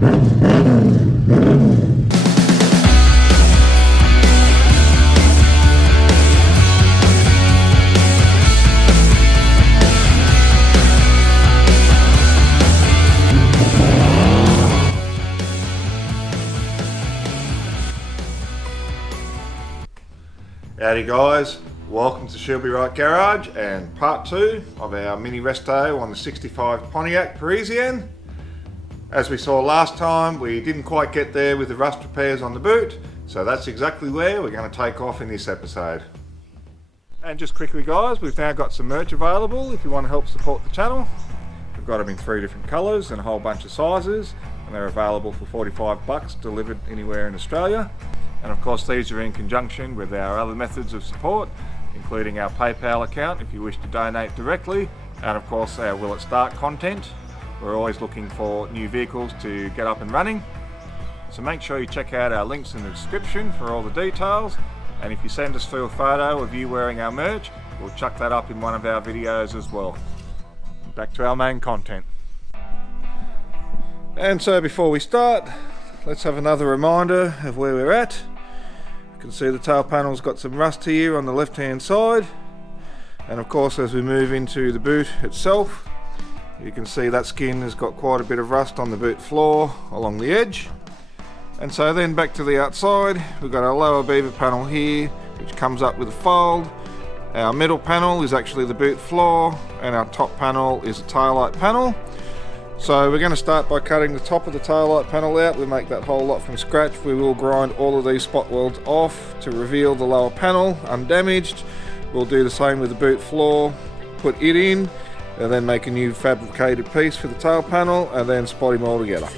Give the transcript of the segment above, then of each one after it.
Howdy guys, welcome to She'll Be Right Garage and part 2 of our mini resto on the 65 Pontiac Parisienne. As we saw last time, we didn't quite get there with the rust repairs on the boot, so that's exactly where we're going to take off in this episode. And just quickly guys, we've now got some merch available if you want to help support the channel. We've got them in 3 different colours and a whole bunch of sizes, and they're available for $45 delivered anywhere in Australia. And of course these are in conjunction with our other methods of support, including our PayPal account if you wish to donate directly, and of course our Will It Start content. We're always looking for new vehicles to get up and running. So make sure you check out our links in the description for all the details, and if you send us through a photo of you wearing our merch, we'll chuck that up in one of our videos as well. Back to our main content. And so before we start, let's have another reminder of where we're at. You can see the tail panel's got some rust here on the left hand side, and of course as we move into the boot itself, you can see that skin has got quite a bit of rust on the boot floor along the edge. And so then back to the outside, we've got our lower beaver panel here which comes up with a fold. Our middle panel is actually the boot floor, and our top panel is a taillight panel. So we're going to start by cutting the top of the taillight panel out. We make that whole lot from scratch. We will grind all of these spot welds off to reveal the lower panel undamaged. We'll do the same with the boot floor, put it in, and then make a new fabricated piece for the tail panel, and then spot them all together.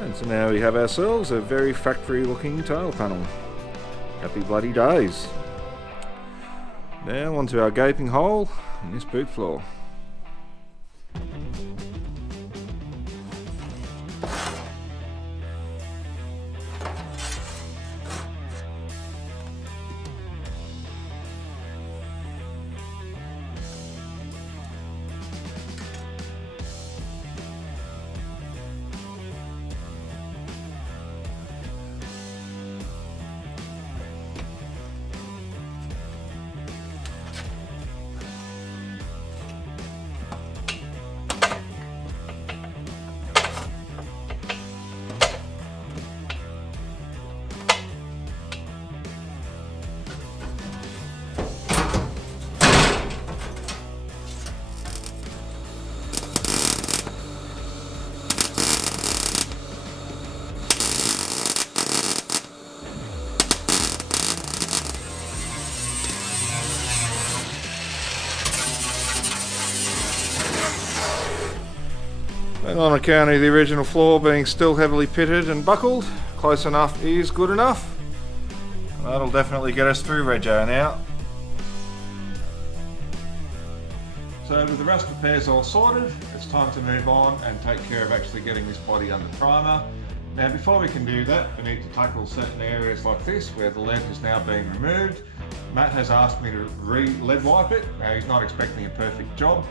And so now we have ourselves a very factory looking tail panel. Happy bloody days. Now onto our gaping hole in this boot floor. And on account of the original floor being still heavily pitted and buckled, close enough is good enough. That'll definitely get us through rego now. So with the rust repairs all sorted, it's time to move on and take care of actually getting this body under primer. Now before we can do that, we need to tackle certain areas like this where the lead has now been removed. Matt has asked me to re-lead wipe it. Now he's not expecting a perfect job.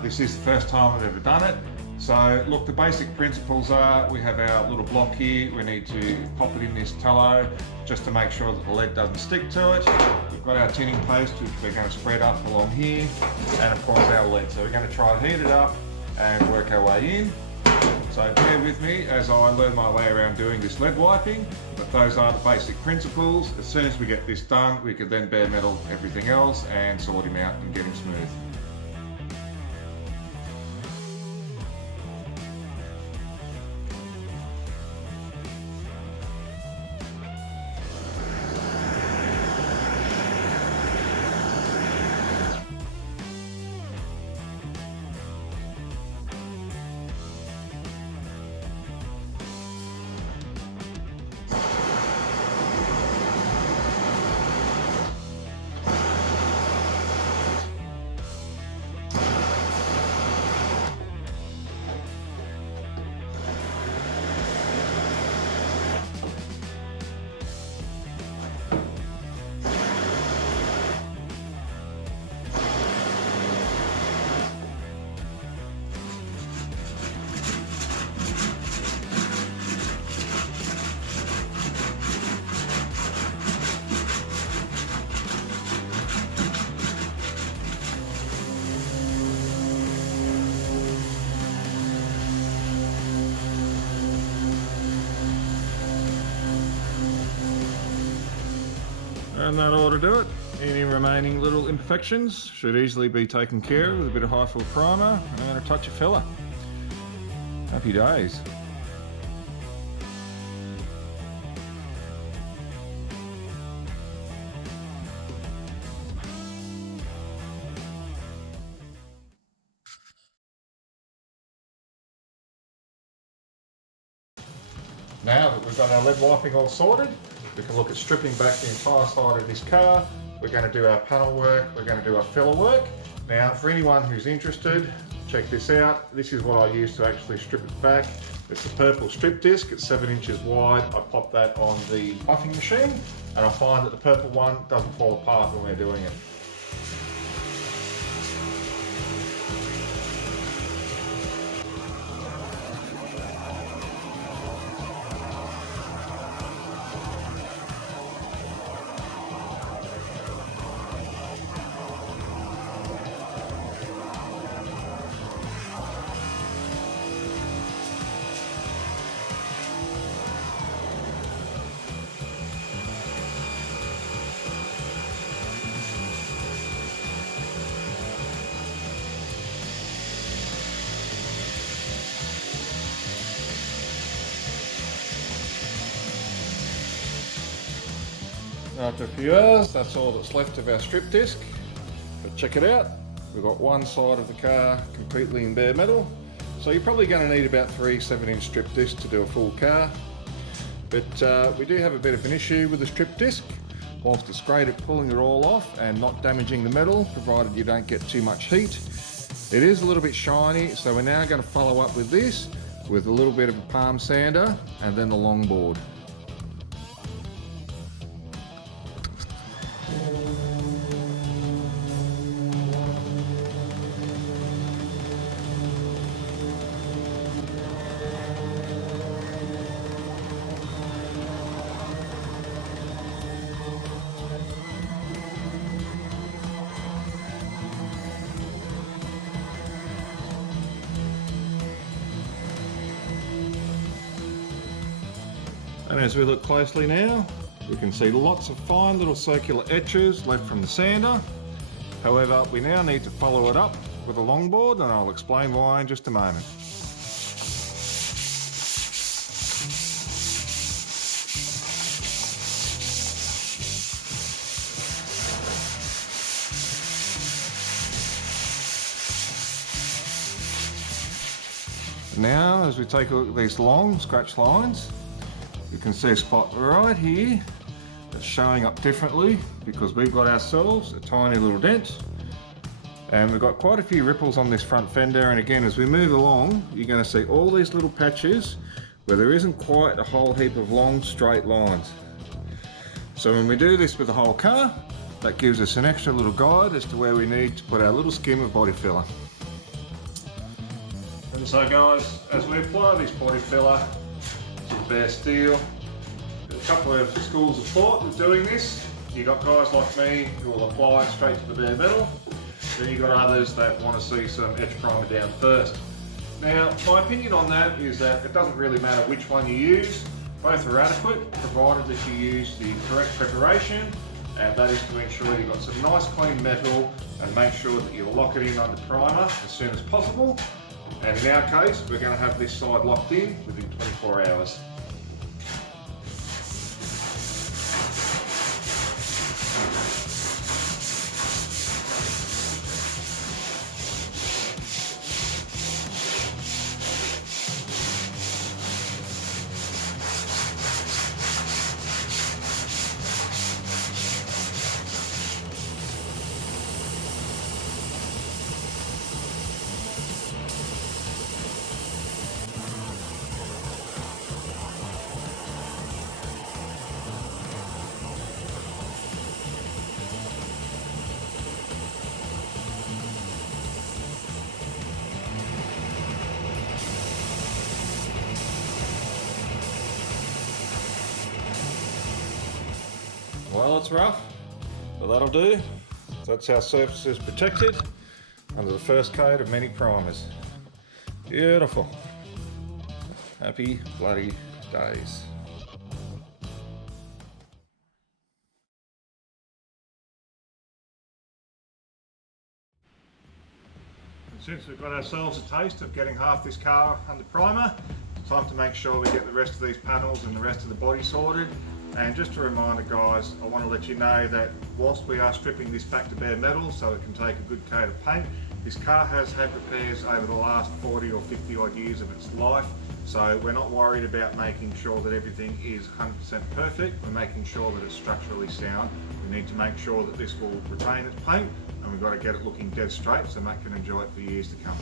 This is the first time I've ever done it. So look, the basic principles are, we have our little block here, we need to pop it in this tallow just to make sure that the lead doesn't stick to it. We've got our tinning paste which we're going to spread up along here, and of course our lead. So we're going to try to heat it up and work our way in. So bear with me as I learn my way around doing this lead wiping, but those are the basic principles. As soon as we get this done, we can then bare metal everything else and sort him out and get him smooth. And that ought to do it. Any remaining little imperfections should easily be taken care of with a bit of high fill primer and a touch of filler. Happy days. Now that we've got our lead wiping all sorted, we can look at stripping back the entire side of this car. We're going to do our panel work, we're going to do our filler work. Now for anyone who's interested, check this out. This is what I use to actually strip it back. It's the purple strip disc, it's 7 inches wide. I pop that on the buffing machine and I find that the purple one doesn't fall apart when we're doing it. After a few hours, that's all that's left of our strip disc. But check it out, we've got one side of the car completely in bare metal. So you're probably going to need about 3 7-inch strip discs to do a full car. But we do have a bit of an issue with the strip disc. Whilst it's great at pulling it all off and not damaging the metal, provided you don't get too much heat, it is a little bit shiny. So we're now going to follow up with this with a little bit of a palm sander and then the long board. And as we look closely now, we can see lots of fine little circular etches left from the sander. However, we now need to follow it up with a longboard, and I'll explain why in just a moment. Now, as we take a look at these long scratch lines, you can see a spot right here that's showing up differently because we've got ourselves a tiny little dent, and we've got quite a few ripples on this front fender. And again, as we move along, you're going to see all these little patches where there isn't quite a whole heap of long straight lines. So when we do this with the whole car, that gives us an extra little guide as to where we need to put our little skim of body filler. And so guys, as we apply this body filler to bare steel, there's a couple of schools of thought with doing this. You've got guys like me who will apply it straight to the bare metal. Then you've got others that want to see some etch primer down first. Now, my opinion on that is that it doesn't really matter which one you use. Both are adequate, provided that you use the correct preparation, and that is to ensure you've got some nice clean metal and make sure that you lock it in under primer as soon as possible. And in our case, we're going to have this side locked in within 24 hours. Well, it's rough, but that'll do. That's our surfaces protected under the first coat of many primers. Beautiful. Happy bloody days. Since we've got ourselves a taste of getting half this car under primer, it's time to make sure we get the rest of these panels and the rest of the body sorted. And just a reminder guys, I want to let you know that whilst we are stripping this back to bare metal so it can take a good coat of paint, this car has had repairs over the last 40 or 50 odd years of its life. So we're not worried about making sure that everything is 100% perfect. We're making sure that it's structurally sound. We need to make sure that this will retain its paint, and we've got to get it looking dead straight so Matt can enjoy it for years to come.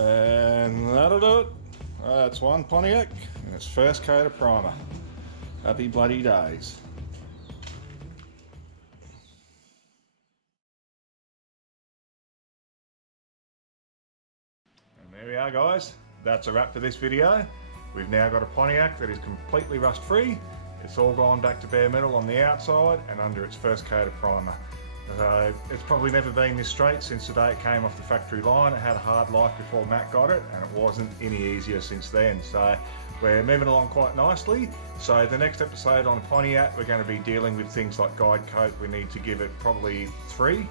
And that'll do it. That's one Pontiac and its first coat of primer. Happy bloody days. And there we are, guys. That's a wrap for this video. We've now got a Pontiac that is completely rust free. It's all gone back to bare metal on the outside and under its first coat of primer. It's probably never been this straight since the day it came off the factory line. It had a hard life before Matt got it, and it wasn't any easier since then. So we're moving along quite nicely. So the next episode on Pontiac, we're going to be dealing with things like guide coat. We need to give it probably 3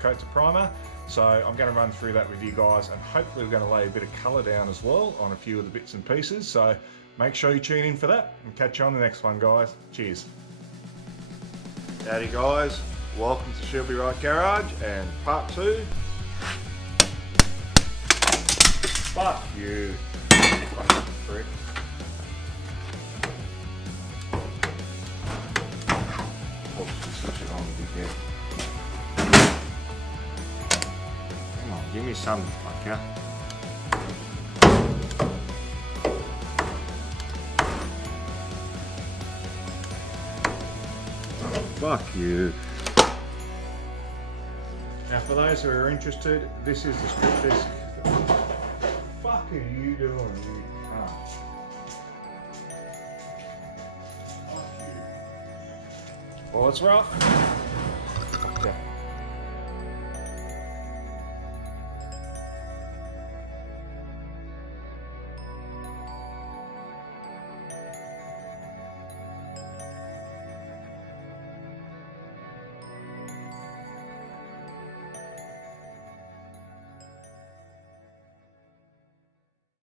coats of primer. So I'm going to run through that with you guys, and hopefully we're going to lay a bit of colour down as well on a few of the bits and pieces. So make sure you tune in for that, and catch you on the next one, guys. Cheers. Howdy, guys. Welcome to She'll Be Right Garage and part 2. Fuck you. Fucking prick. Switch it on, dickhead. Come on, give me some, fucker. Fuck you. Now, for those who are interested, this is the strip disc. What the fuck are you doing, you cunt? Fuck you. Well, it's rough.